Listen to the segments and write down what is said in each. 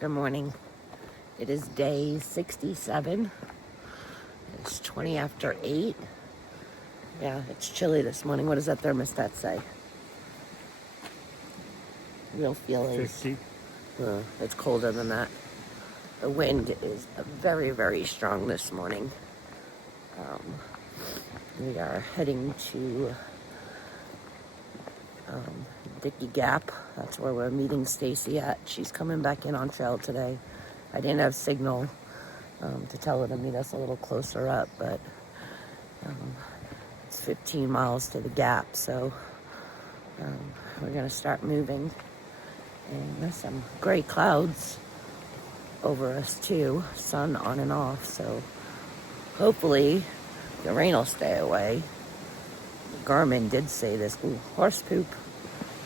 Good morning. It is day 67. It's 20 after 8. Yeah, it's chilly this morning. What does that thermostat say? Real feel is 50. It's colder than that. The wind is very, very strong this morning. We are heading to Dickey Gap. That's where we're meeting Stacy at. She's coming back in on trail today. I didn't have signal to tell her to meet us a little closer up, but it's 15 miles to the gap, so we're going to start moving. And there's some gray clouds over us too, sun on and off, so hopefully the rain will stay away. Garmin did say this. Ooh, horse poop.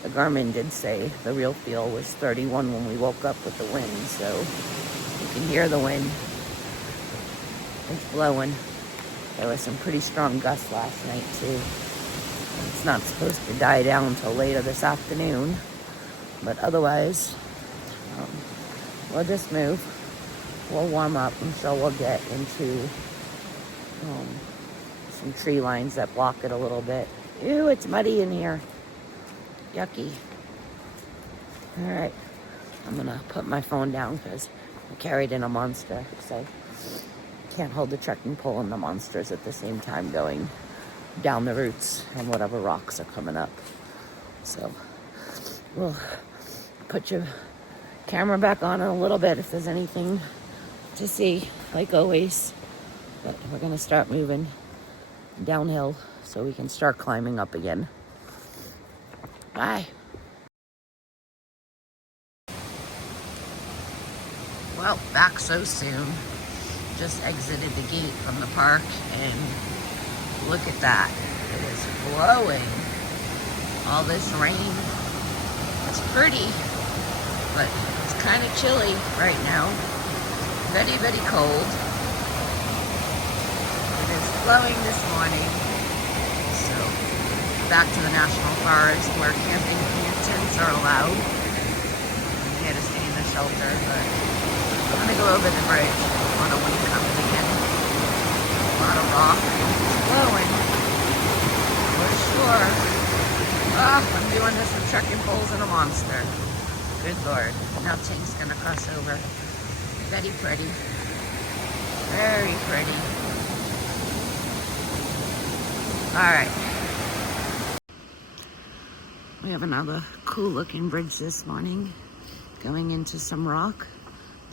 The Garmin did say the real feel was 31 when we woke up with the wind, so you can hear the wind. It's blowing. There was some pretty strong gusts last night too. It's not supposed to die down until later this afternoon, but otherwise, we'll just move. We'll warm up. I'm sure we'll get into some tree lines that block it a little bit. Ew, it's muddy in here. Yucky. All right, I'm gonna put my phone down because I carried in a monster, so can't hold the trekking pole and the monsters at the same time going down the roots and whatever rocks are coming up. So we'll put your camera back on in a little bit if there's anything to see, like always. But we're gonna start moving downhill so we can start climbing up again. Bye. Well, back so soon. Just exited the gate from the park and look at that. It is blowing. All this rain. It's pretty, but it's kind of chilly right now. Very, very cold. It is blowing this morning. So, back to the National Forest where camping tents are allowed. I'm here to stay in the shelter, but I'm gonna go over the bridge. A lot of wind coming in. A lot of rock. It's blowing. For sure. Oh, I'm doing this with trekking poles and a monster. Good Lord. Now Tink's gonna cross over. Very pretty. Very pretty. Alright. We have another cool looking bridge this morning. Going into some rock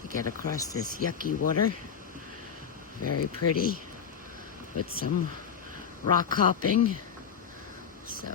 to get across this yucky water. Very pretty. With some rock hopping. So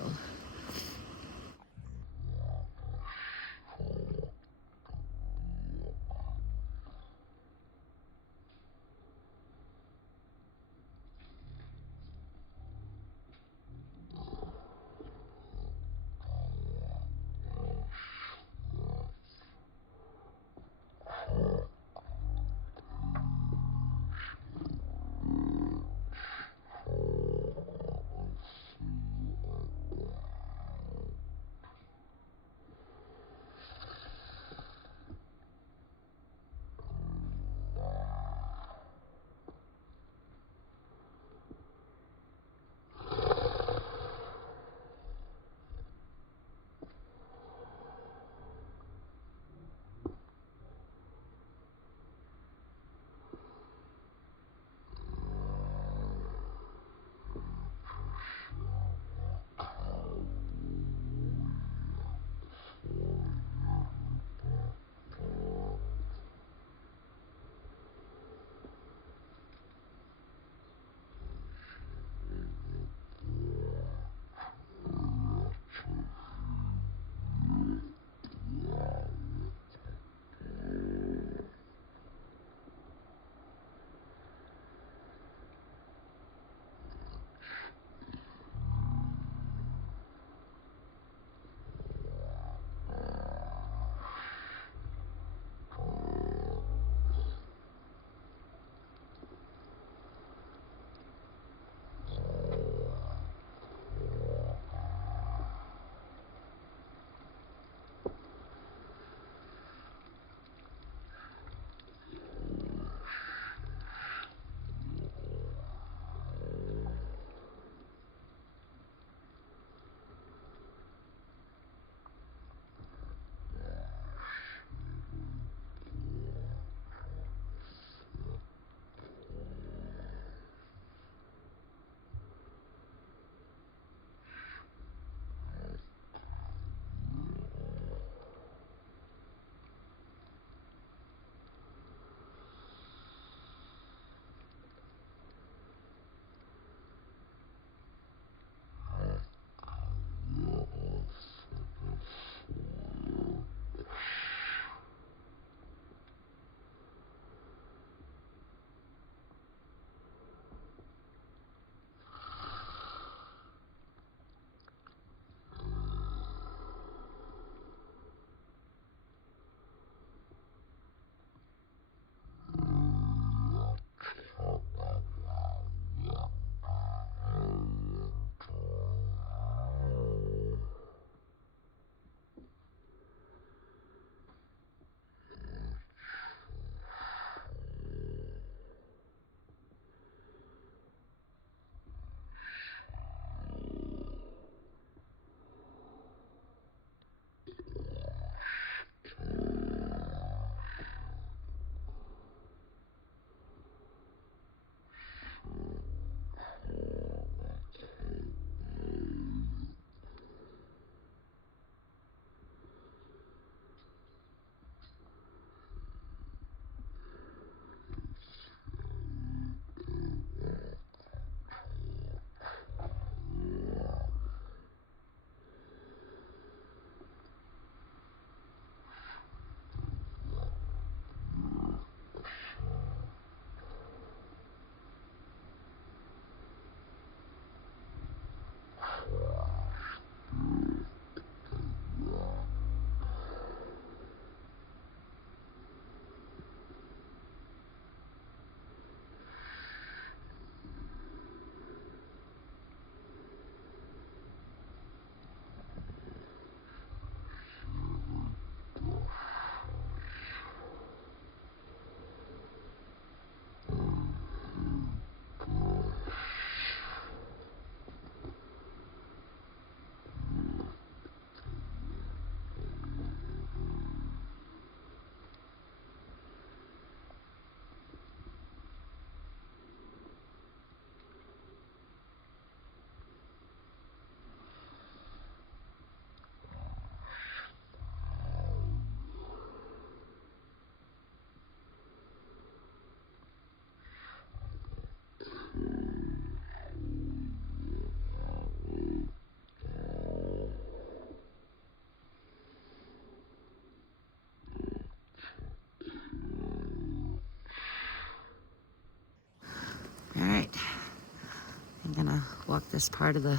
walk this part of the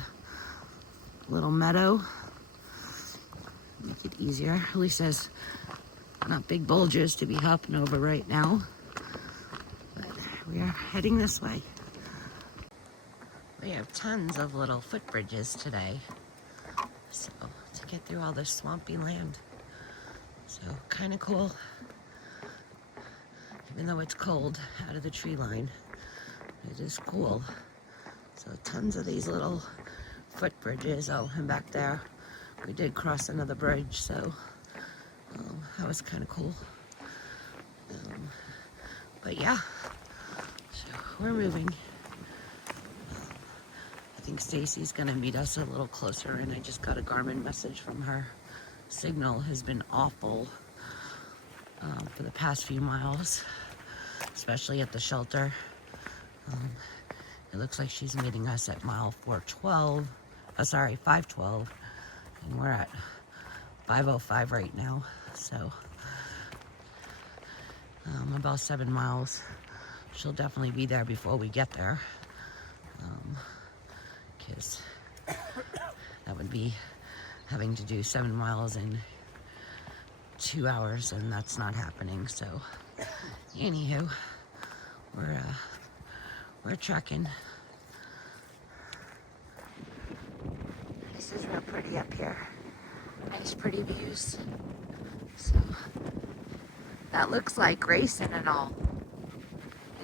little meadow. Make it easier. At least there's not big bulges to be hopping over right now. But we are heading this way. We have tons of little footbridges today. So, to get through all this swampy land. So, kind of cool. Even though it's cold out of the tree line, it is cool. So, tons of these little footbridges. Oh, and back there, we did cross another bridge, so that was kind of cool. But yeah, so we're moving. I think Stacy's gonna meet us a little closer, and I just got a Garmin message from her. Signal has been awful for the past few miles, especially at the shelter. It looks like she's meeting us at mile 512, and we're at 505 right now, so about 7 miles. She'll definitely be there before we get there, because that would be having to do 7 miles in 2 hours, and that's not happening. So anywho, we're trekking. This is real pretty up here. Nice pretty views. So that looks like Grayson and all.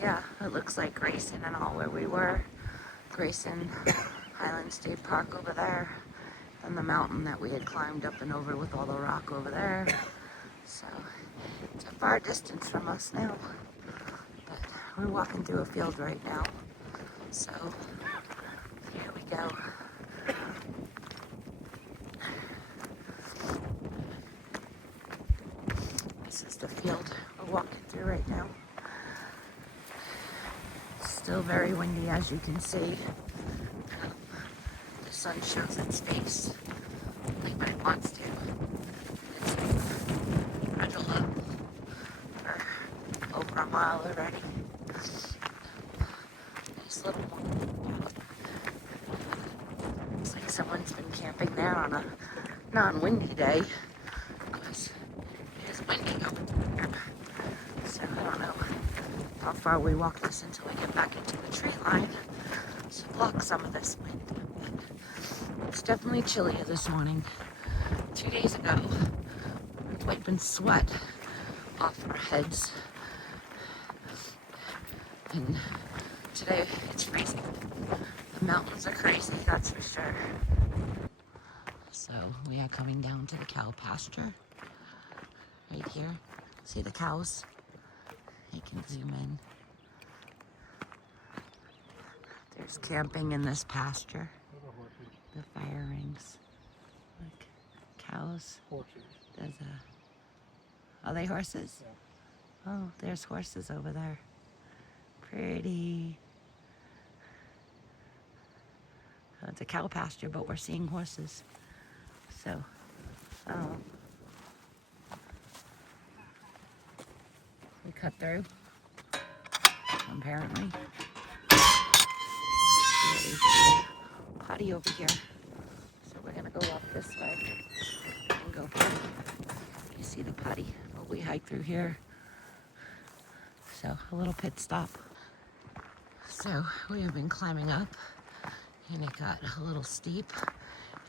Yeah, it looks like Grayson and all where we were. Grayson Highland State Park over there, and the mountain that we had climbed up and over with all the rock over there. So it's a far distance from us now, but we're walking through a field right now. So here we go. This is the field we're walking through right now. It's still very windy, as you can see. The sun shows its face like it wants to. It's fragile up for over a mile already. Nice little one. Looks like someone's been camping there on a non-windy day. So I don't know how far we walk this until we get back into the tree line to block some of this wind. But it's definitely chillier this morning. 2 days ago, we were wiping sweat off our heads. And today it's freezing. The mountains are crazy, that's for sure. So we are coming down to the cow pasture. Right here. See the cows? You can zoom in. There's camping in this pasture. The fire rings. Look, cows. Horses. There's are they horses? Yeah. Oh, there's horses over there. Pretty. It's a cow pasture, but we're seeing horses. So, we cut through, apparently. There's a potty over here. So we're gonna go up this way and go potty. You see the potty, but we hike through here. So a little pit stop. So we have been climbing up, and it got a little steep.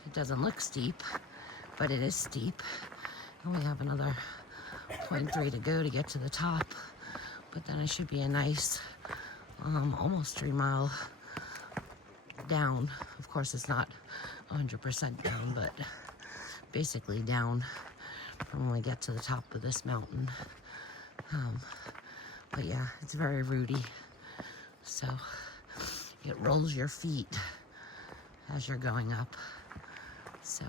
It doesn't look steep, but it is steep. And we have another 0.3 to go to get to the top, but then it should be a nice almost 3 mile down. Of course, it's not 100% down, but basically down from when we get to the top of this mountain. But yeah, it's very rooty, so it rolls your feet as you're going up. So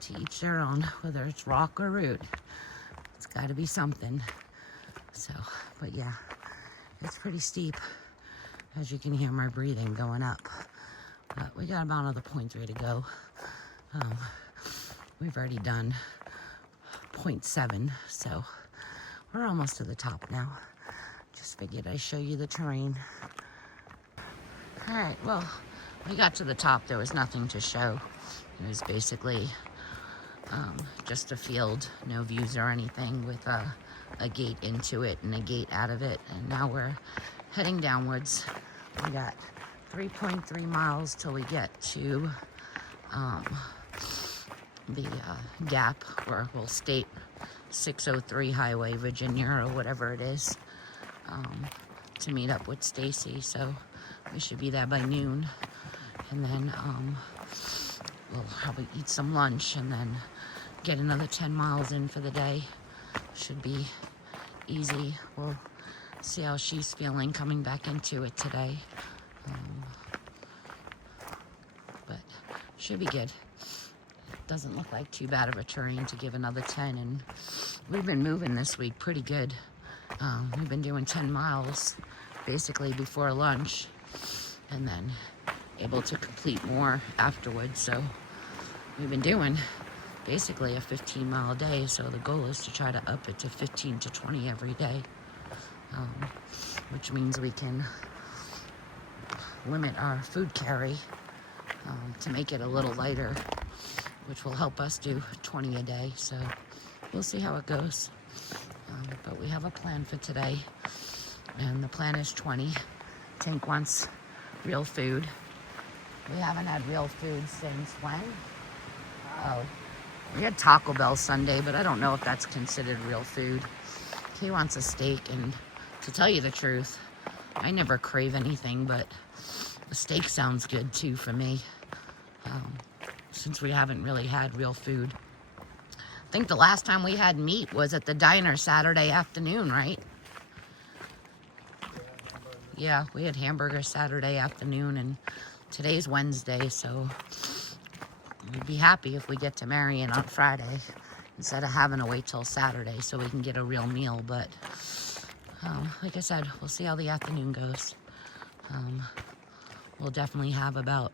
to each their own, whether it's rock or root. It's got to be something. So, but yeah, it's pretty steep. As you can hear my breathing going up. But we got about another 0.3 to go. We've already done 0.7, so we're almost to the top now. Just figured I'd show you the terrain. All right, well, we got to the top, there was nothing to show. It was basically just a field, no views or anything, with a gate into it and a gate out of it. And now we're heading downwards. We got 3.3 miles till we get to the gap, or we'll state 603 Highway, Virginia, or whatever it is, to meet up with Stacy. So we should be there by noon, and then we'll probably eat some lunch and then get another 10 miles in for the day. Should be easy. We'll see how she's feeling coming back into it today. But should be good. Doesn't look like too bad of a terrain to give another 10, and we've been moving this week pretty good. We've been doing 10 miles basically before lunch, and then able to complete more afterwards. So we've been doing basically a 15-mile day, so the goal is to try to up it to 15 to 20 every day, which means we can limit our food carry to make it a little lighter, which will help us do 20 a day. So we'll see how it goes, but we have a plan for today, and the plan is 20. Tank wants real food. We haven't had real food since when? Oh, we had Taco Bell Sunday, but I don't know if that's considered real food. He wants a steak, and to tell you the truth, I never crave anything, but a steak sounds good too for me, since we haven't really had real food. I think the last time we had meat was at the diner Saturday afternoon, right? Yeah, we had hamburgers Saturday afternoon, and today's Wednesday, so we'd be happy if we get to Marion on Friday instead of having to wait till Saturday so we can get a real meal. But like I said, we'll see how the afternoon goes. We'll definitely have about,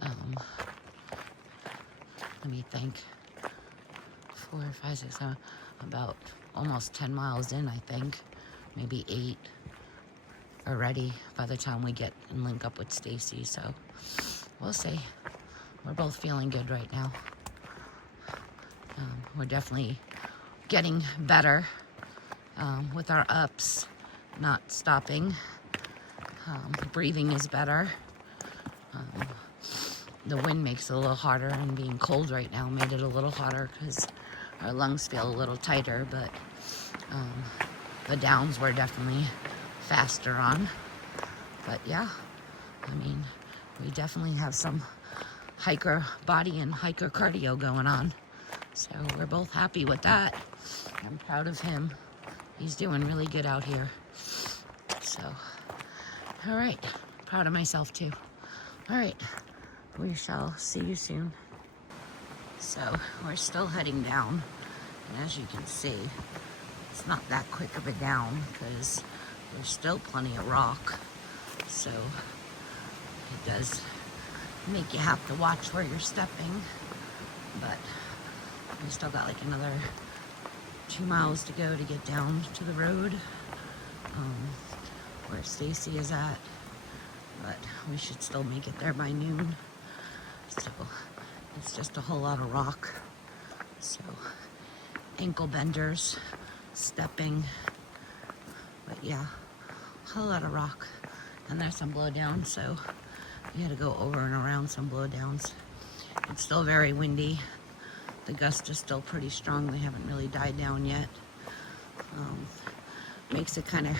let me think, 4, 5, 6, 7, about almost 10 miles in, I think, maybe 8 already by the time we get and link up with Stacy. So we'll see. We're both feeling good right now. We're definitely getting better with our ups, not stopping. Breathing is better. The wind makes it a little harder, and being cold right now made it a little harder because our lungs feel a little tighter, but the downs were definitely faster on. But yeah, I mean, we definitely have some hiker body and hiker cardio going on. So we're both happy with that. I'm proud of him. He's doing really good out here. So, all right. Proud of myself too. All right. We shall see you soon. So we're still heading down. And as you can see, it's not that quick of a down because there's still plenty of rock. So it does make you have to watch where you're stepping. But we still got like another 2 miles to go to get down to the road where Stacy is at. But we should still make it there by noon. So it's just a whole lot of rock. So ankle benders, stepping. But yeah, a whole lot of rock. And there's some blowdowns, so we had to go over and around some blowdowns. It's still very windy. The gusts are still pretty strong. They haven't really died down yet. Makes it kind of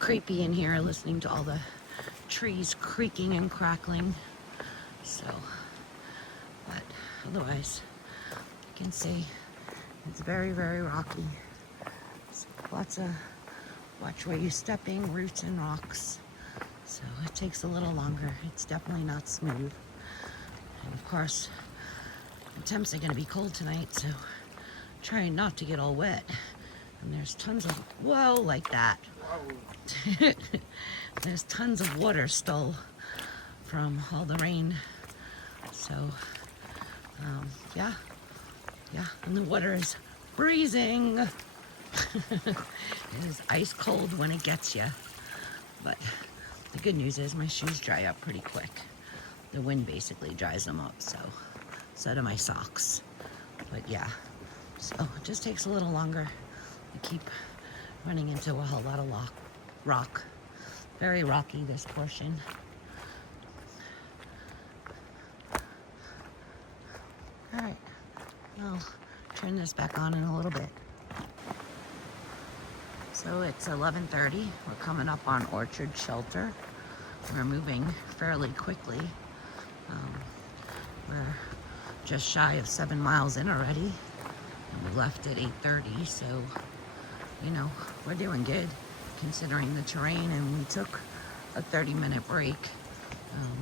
creepy in here listening to all the trees creaking and crackling. So, but otherwise, you can see it's very, very rocky. So lots of watch where you're stepping, roots and rocks. So it takes a little longer. It's definitely not smooth. And of course, the temps are going to be cold tonight, so trying not to get all wet. And there's tons of, whoa, like that. There's tons of water still from all the rain. So, yeah, and the water is freezing. It is ice cold when it gets you. But the good news is my shoes dry up pretty quick. the wind basically dries them up, so do my socks. But yeah, so it just takes a little longer. I keep running into a whole lot of rock. Very rocky, this portion. All right, I'll turn this back on in a little bit. So it's 11:30. We're coming up on Orchard Shelter. We're moving fairly quickly. We're just shy of 7 miles in already. And we left at 8:30, so, you know, we're doing good considering the terrain, and we took a 30-minute break.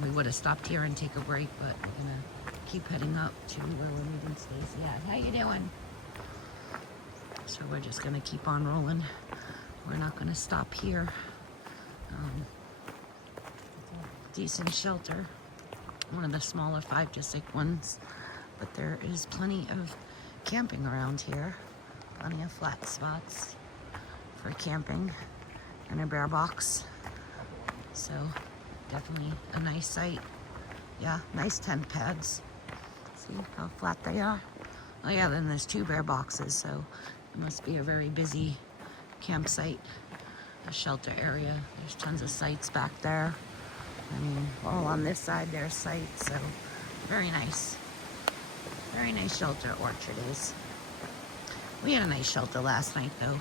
We would have stopped here and take a break, but we're gonna keep heading up to where we're meeting Stacy at. How you doing? So we're just gonna keep on rolling. We're not gonna stop here. Decent shelter, one of the smaller 5 to 6 ones, but there is plenty of camping around here. Plenty of flat spots for camping and a bear box. So definitely a nice site. Yeah, nice tent pads. See how flat they are? Oh yeah, then there's 2 bear boxes, so it must be a very busy campsite, a shelter area. There's tons of sites back there. I mean, all on this side there's sites, so very nice. Very nice shelter, Orchard is. We had a nice shelter last night though.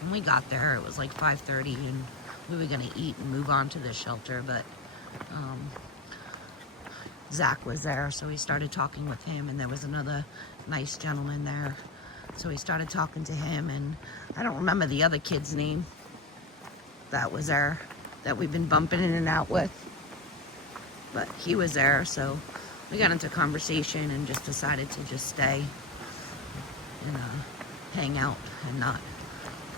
When we got there, it was like 5:30 and we were gonna eat and move on to the shelter, but Zach was there, so we started talking with him, and there was another nice gentleman there. So we started talking to him, and I don't remember the other kid's name that was there, that we've been bumping in and out with. But he was there, so we got into conversation and just decided to just stay and hang out and not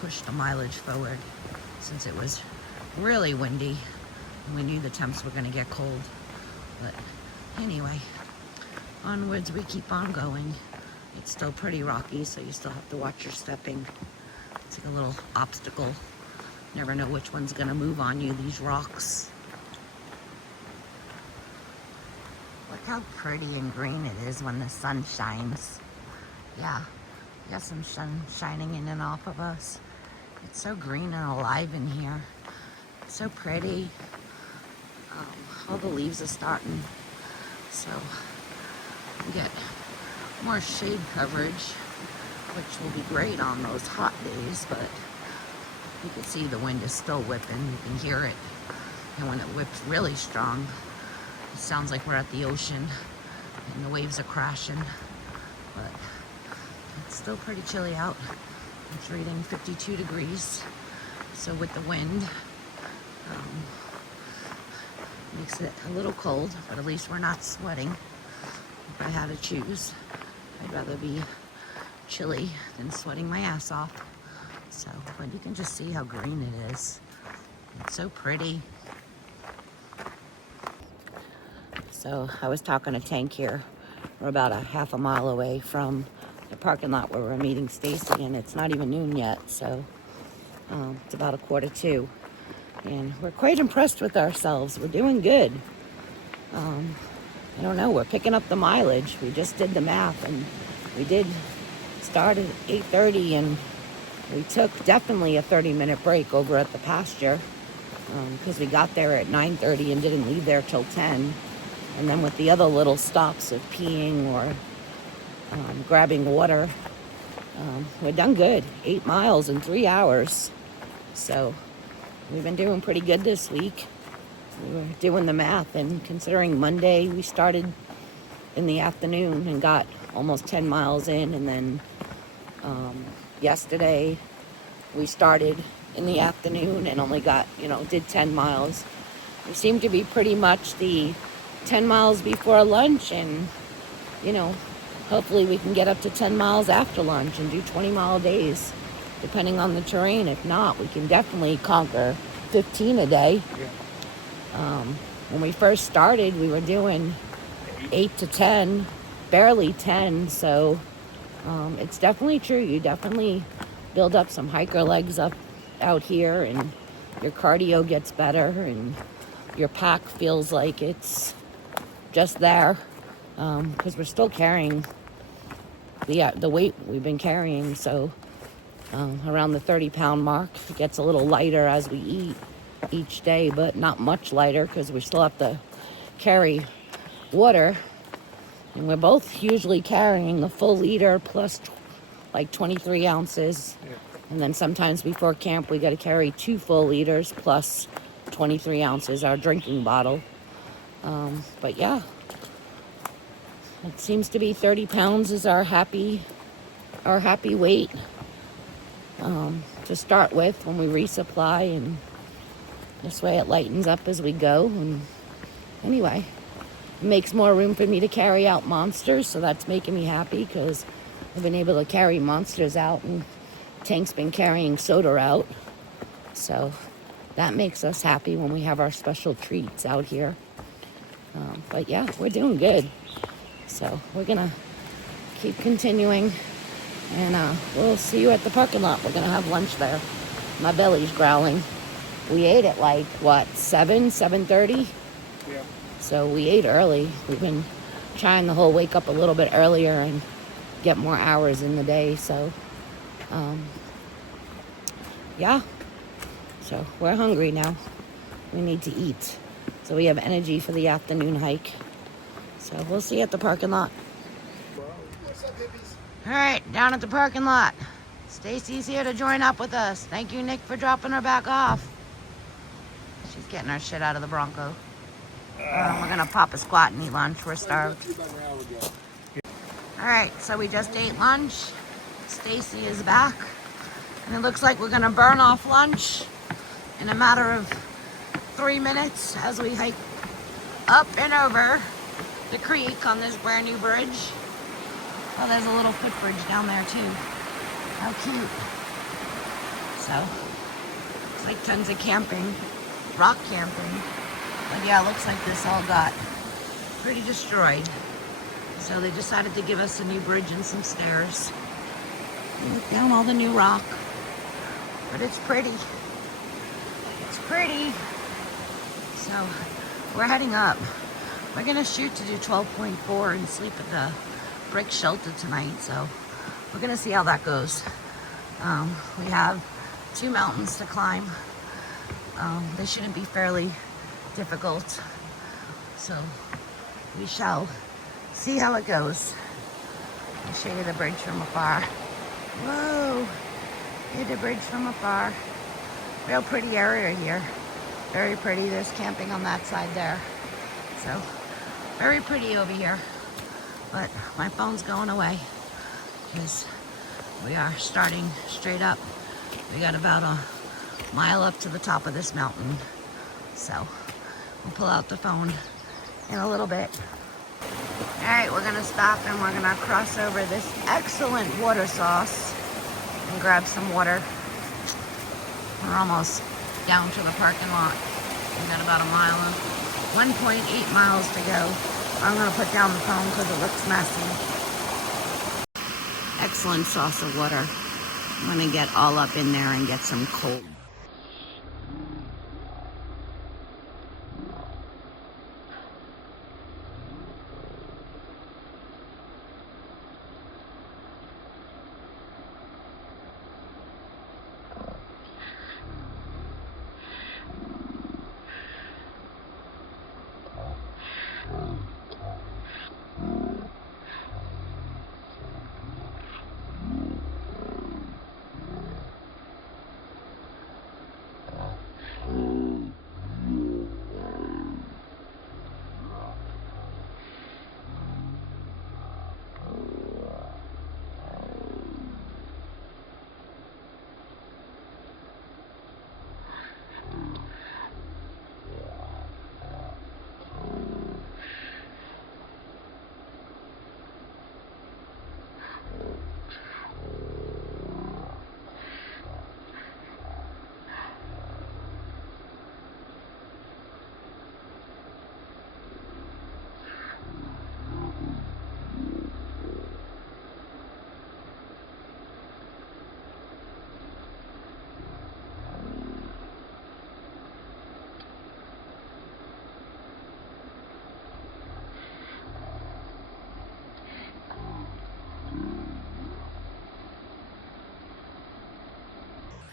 push the mileage forward, since it was really windy and we knew the temps were going to get cold. But anyway, onwards we keep on going. It's still pretty rocky, so you still have to watch your stepping. It's like a little obstacle. Never know which one's going to move on you, these rocks. Look how pretty and green it is when the sun shines. Yeah, we got some sun shining in and off of us. It's so green and alive in here. It's so pretty. All the leaves are starting, so we get more shade coverage, which will be great on those hot days, but you can see the wind is still whipping. You can hear it, and when it whips really strong, it sounds like we're at the ocean and the waves are crashing, but it's still pretty chilly out. It's reading 52 degrees, so with the wind, makes it a little cold, but at least we're not sweating. If I had to choose, I'd rather be chilly than sweating my ass off. So, but you can just see how green it is. It's so pretty. So I was talking to Tank here. We're about a half a mile away from the parking lot where we're meeting Stacy, and it's not even noon yet, so it's about 1:45. And we're quite impressed with ourselves. We're doing good. I don't know, we're picking up the mileage. We just did the math, and we did start at 8:30, and we took definitely a 30-minute break over at the pasture, because we got there at 9:30 and didn't leave there till 10. And then with the other little stops of peeing or grabbing water, we're done good. 8 miles in 3 hours. So we've been doing pretty good this week. We were doing the math, and considering Monday we started in the afternoon and got almost 10 miles in, and then yesterday we started in the afternoon and only got, did 10 miles. We seem to be pretty much the 10 miles before lunch, and, hopefully we can get up to 10 miles after lunch and do 20-mile days, depending on the terrain. If not, we can definitely conquer 15 a day. When we first started, we were doing 8 to 10, barely 10, so it's definitely true. You definitely build up some hiker legs up out here, and your cardio gets better, and your pack feels like it's just there, because we're still carrying the weight we've been carrying. So around the 30-pound mark. It gets a little lighter as we eat each day, but not much lighter because we still have to carry water. And we're both usually carrying a full liter plus like 23 ounces. Yeah. And then sometimes before camp, we got to carry 2 full liters plus 23 ounces, our drinking bottle. But yeah, it seems to be 30 pounds is our happy weight to start with when we resupply, and this way it lightens up as we go. And anyway, it makes more room for me to carry out monsters, so that's making me happy because I've been able to carry monsters out, and Tank's been carrying soda out. So that makes us happy when we have our special treats out here. But yeah, we're doing good. So we're gonna keep continuing, and we'll see you at the parking lot. We're gonna have lunch there. My belly's growling. We ate at like, what, 7:30? Yeah. So we ate early. We've been trying the whole wake up a little bit earlier and get more hours in the day. So, yeah. So we're hungry now. We need to eat, so we have energy for the afternoon hike. So we'll see you at the parking lot. What's up, hippies? All right, down at the parking lot. Stacy's here to join up with us. Thank you, Nick, for dropping her back off. She's getting her shit out of the Bronco. We're gonna pop a squat and eat lunch. We're starved. All right, so we just ate lunch. Stacy is back, and it looks like we're gonna burn off lunch in a matter of 3 minutes as we hike up and over the creek on this brand new bridge. Oh, there's a little footbridge down there too. How cute. So, it's like tons of camping, rock camping. But yeah, it looks like this all got pretty destroyed. So they decided to give us a new bridge and some stairs. And look down all the new rock. But it's pretty. It's pretty. So we're heading up. We're gonna shoot to do 12.4 and sleep at the brick shelter tonight. So we're gonna see how that goes. We have 2 mountains to climb. They shouldn't be fairly difficult. So we shall see how it goes. I'll show you the bridge from afar. Whoa, here's the bridge from afar. Real pretty area here. Very pretty. There's camping on that side there. So very pretty over here. But my phone's going away because we are starting straight up. We got about a mile up to the top of this mountain. So we'll pull out the phone in a little bit. All right, we're gonna stop and we're gonna cross over this excellent water source and grab some water. We're almost down to the parking lot. We got about 1.8 miles to go. I'm gonna put down the phone because it looks messy. Excellent sauce of water. I'm gonna get all up in there and get some cold.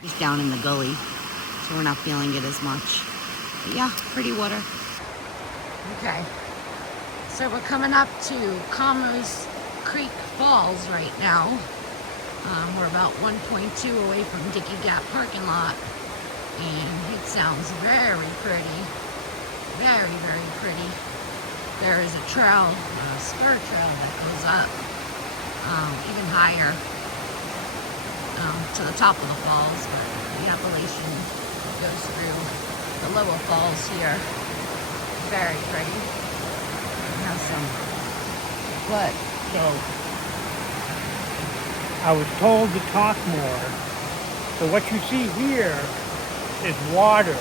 Just down in the gully, so we're not feeling it as much. But yeah, pretty water. Okay, so we're coming up to Commerce Creek Falls right now. We're about 1.2 away from Dickey Gap parking lot, and it sounds very pretty. Very, very pretty. There is a trail, a spur trail that goes up even higher to the top of the falls, but the Appalachian goes through the lower falls here. Very pretty. We have some. What? So, I was told to talk more. So what you see here is water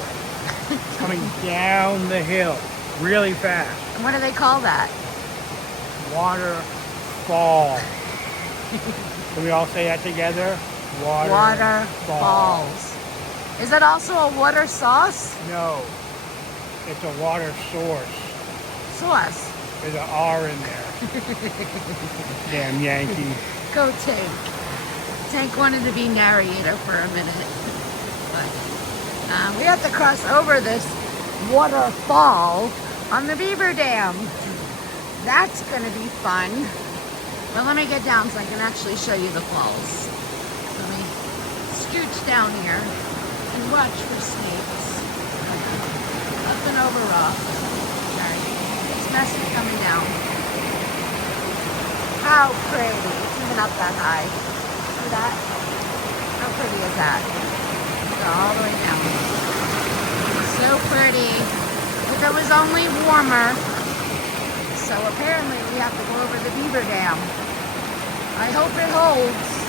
coming down the hill really fast. And what do they call that? Waterfall. Can we all say that together? Waterfalls. Is that also a water sauce? No. It's a water source. Sauce. There's an R in there. Damn Yankee. Go Tank. Tank wanted to be narrator for a minute. But we have to cross over this waterfall on the beaver dam. That's going to be fun. But let me get down so I can actually show you the falls. Let me scooch down here and watch for snakes. Up and over rock. Sorry. It's messy coming down. How pretty. It's even up that high. See that? How pretty is that? Go all the way down. So pretty. If it was only warmer. So apparently we have to go over the beaver dam. I hope it holds.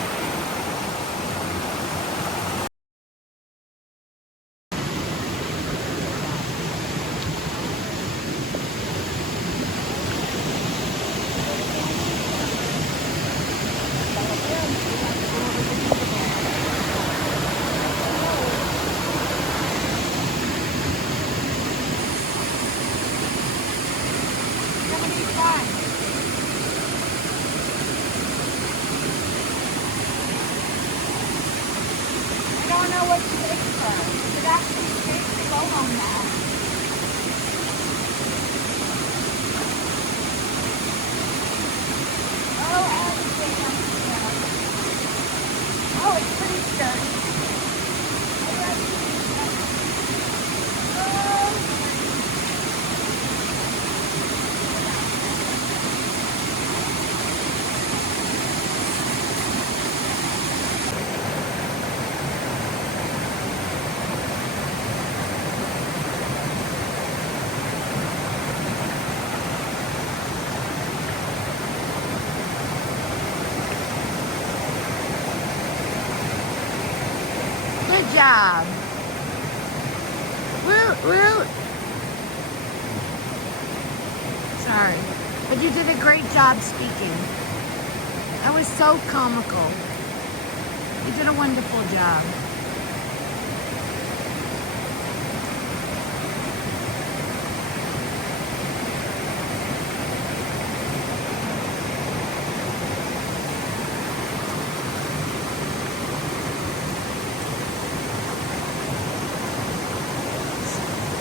Good job. Woot, woot. Sorry, but you did a great job speaking. That was so comical. You did a wonderful job.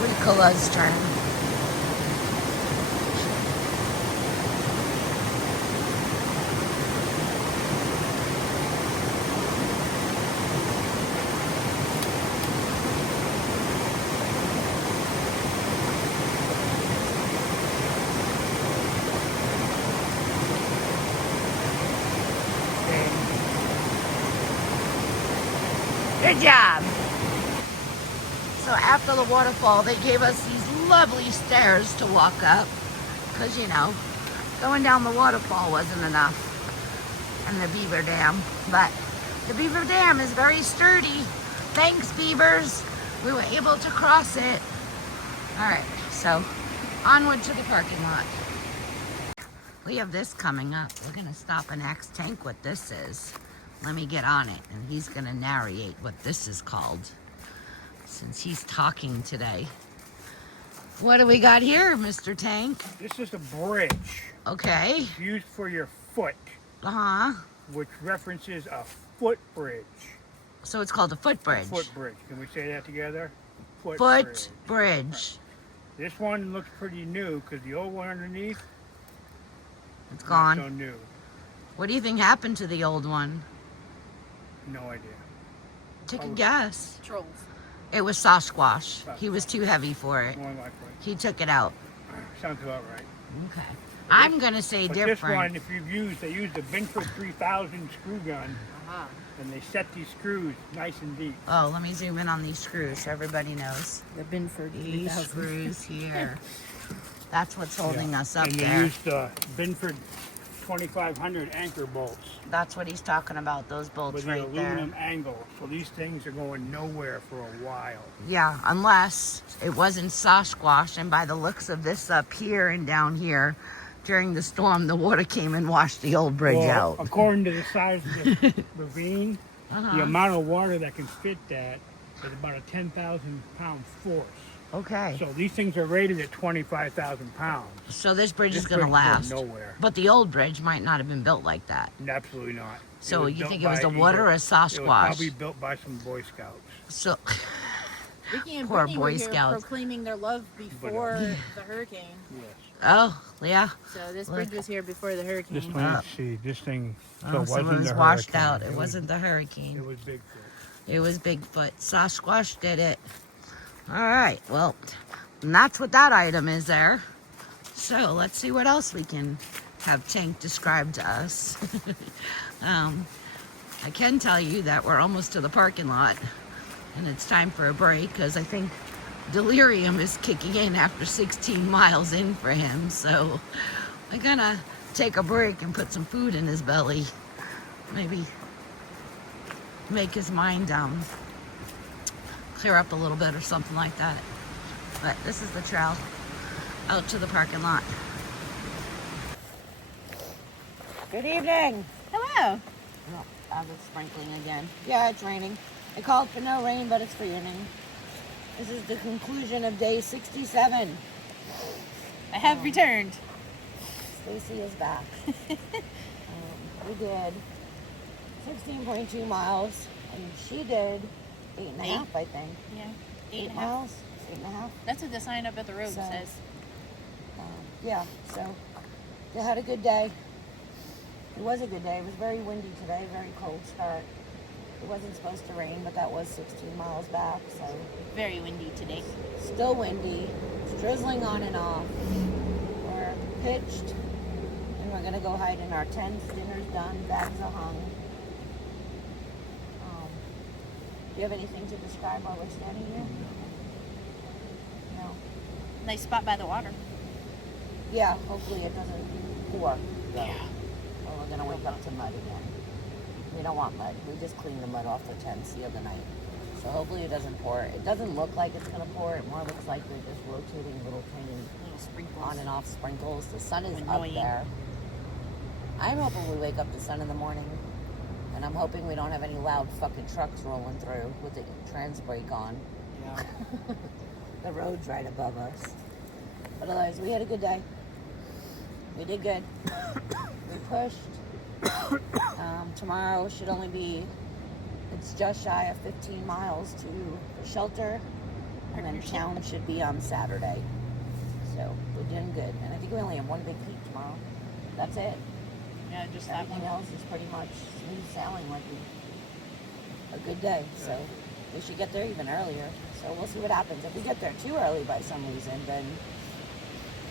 Ricola's turn. Good job. So after the waterfall, they gave us these lovely stairs to walk up. Because, you know, going down the waterfall wasn't enough. And the beaver dam. But the beaver dam is very sturdy. Thanks, beavers. We were able to cross it. All right, so onward to the parking lot. We have this coming up. We're going to stop and ask Tank what this is. Let me get on it, and he's going to narrate what this is called, since he's talking today. What do we got here, Mr. Tank? This is a bridge. Okay. It's used for your foot, Uh-huh. which references a footbridge. So it's called a footbridge. Footbridge. Can we say that together? Footbridge. This one looks pretty new because the old one underneath, It's not gone. so new. What do you think happened to the old one? No idea. Take a guess. Trolls. It was Sasquatch. He was too heavy for it. More likely. He took it out. Sounds about right. Okay. I'm going to say But different. this one, if they used a Binford 3000 screw gun, and they set these screws nice and deep. Oh, let me zoom in on these screws so everybody knows. The Binford These 3000. screws here. That's what's holding us up and there. they used Binford 2500 anchor bolts That's what he's talking about, those bolts with right an there. aluminum angle. So these things are going nowhere for a while. Yeah, unless it wasn't Sasquatch, and by the looks of this up here and down here, during the storm, the water came and washed the old bridge out. According to the size of the ravine, the amount of water that can fit that is about a 10,000 pound force. Okay. So these things are rated at 25,000 pounds. So this bridge is This going to bridge last. goes nowhere. But the old bridge might not have been built like that. Absolutely not. So you built think it was by the water or It was Sasquatch? probably built by some Boy Scouts. So, Vicky and Poor Brittany Boy were here Scouts. proclaiming their love before the hurricane. Yes. oh, yeah. So this Look. bridge was here before the hurricane. This one, see, this thing. So Oh, it some of wasn't it was the washed hurricane. out. It wasn't the hurricane. It was Bigfoot. It was Bigfoot. Sasquatch did it. All right. Well, and that's what that item is there. So let's see what else we can have Tank describe to us. I can tell you that we're almost to the parking lot, and it's time for a break because I think delirium is kicking in after 16 miles in for him. So I'm gonna take a break and put some food in his belly. Maybe make his mind clear up a little bit or something like that. But this is the trail out to the parking lot. Good evening. Hello. Oh, it's sprinkling again. Yeah, it's raining. I called for no rain, but it's raining. This is the conclusion of day 67. I have returned. Stacy is back. We did 16.2 miles, and she did 8.5, I think. Yeah. 8 miles? 8.5? That's what the sign up at the road So- says. Yeah, so they had a good day. It was a good day. It was very windy today, very cold start. It wasn't supposed to rain, but that was 16 miles back, so Very windy today. still windy. It's drizzling on and off. We're pitched, and we're gonna go hide in our tents. Dinner's done, bags are hung. Do you have anything to describe while we're standing here? No. Nice spot by the water. Yeah, hopefully it doesn't pour. Yeah. Or we're gonna wake up to mud again. We don't want mud. We just cleaned the mud off the tents the other night. So hopefully it doesn't pour. It doesn't look like it's gonna pour. It more looks like they're just rotating little tiny Little sprinkles. on and off sprinkles. The sun is Annoying. up there. I'm hoping we wake up to sun in the morning. And I'm hoping we don't have any loud fucking trucks rolling through with the trans brake on. Yeah. The road's right above us. But otherwise, we had a good day. We did good. We pushed. Tomorrow should only be, it's just shy of 15 miles to the shelter. And then town should be on Saturday. So we're doing good. And I think we only have one big peak tomorrow. That's it. Yeah, just that Everything one. else is pretty much smooth sailing, like a good day. So we should get there even earlier. So we'll see what happens. If we get there too early by some reason, then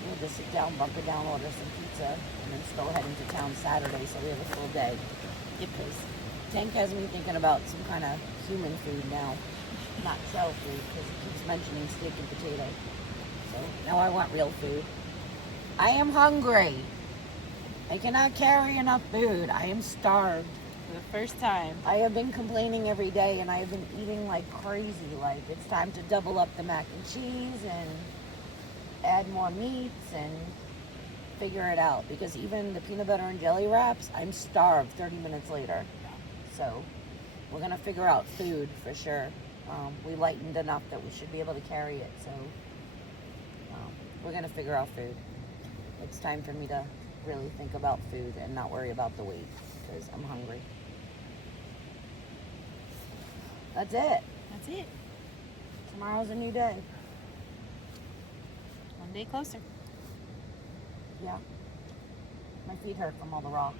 we'll just sit down, bunker down, order some pizza, and then still head into town Saturday so we have a full day. Because Tank has me thinking about some kind of human food now, not trail food, because he keeps mentioning steak and potato. So now I want real food. I am hungry. I cannot carry enough food. I am starved. For the first time. I have been complaining every day, and I have been eating like crazy. Like, it's time to double up the mac and cheese and add more meats and figure it out. Because even the peanut butter and jelly wraps, I'm starved 30 minutes later. So we're going to figure out food for sure. We lightened enough that we should be able to carry it. So we're going to figure out food. It's time for me to really think about food and not worry about the weight because I'm hungry. That's it. That's it. Tomorrow's a new day. One day closer. Yeah. My feet hurt from all the rock.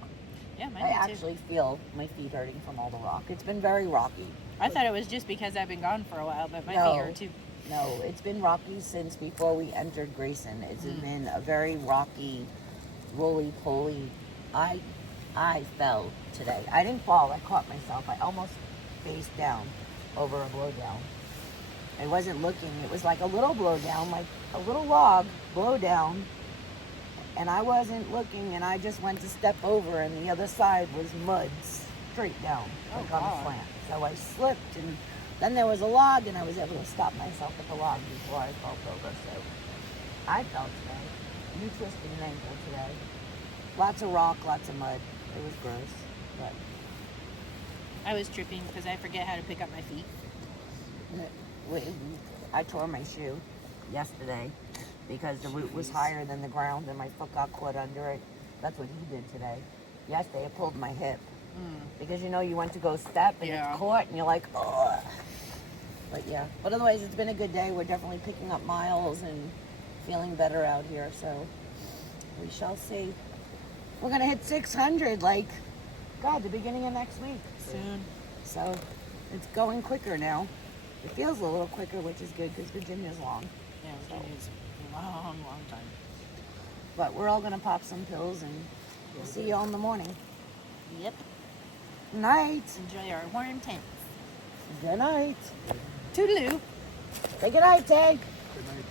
Yeah, mine I do too. actually feel my feet hurting from all the rock. It's been very rocky. I thought it was just because I've been gone for a while, but my No. feet hurt too. No, it's been rocky since before we entered Grayson. It's been a very rocky, roly-poly. I fell today. I didn't fall. I caught myself. I almost face down over a blowdown. I wasn't looking. It was like a little blowdown, like a little log blowdown. And I wasn't looking, and I just went to step over, and the other side was mud straight down, like on a slant. So I slipped, and then there was a log, and I was able to stop myself at the log before I fell over. So I fell today. You twisted an ankle today. Lots of rock, lots of mud. It was gross, but I was tripping because I forget how to pick up my feet. I tore my shoe yesterday because the root was higher than the ground and my foot got caught under it. That's what he did today. Yesterday I pulled my hip because you know you went to go step and it's caught and you're like, oh. But yeah, but otherwise it's been a good day. We're definitely picking up miles and feeling better out here. So we shall see. We're gonna hit 600 like, God, the beginning of next week. Soon. So it's going quicker now. It feels a little quicker, which is good because Virginia's long. Yeah, Virginia's a long, long time. But we're all going to pop some pills and we'll see you all in the morning. Yep. Night. Enjoy our warm tents. Good night. Toodaloo. Say good night, Tag. Good night.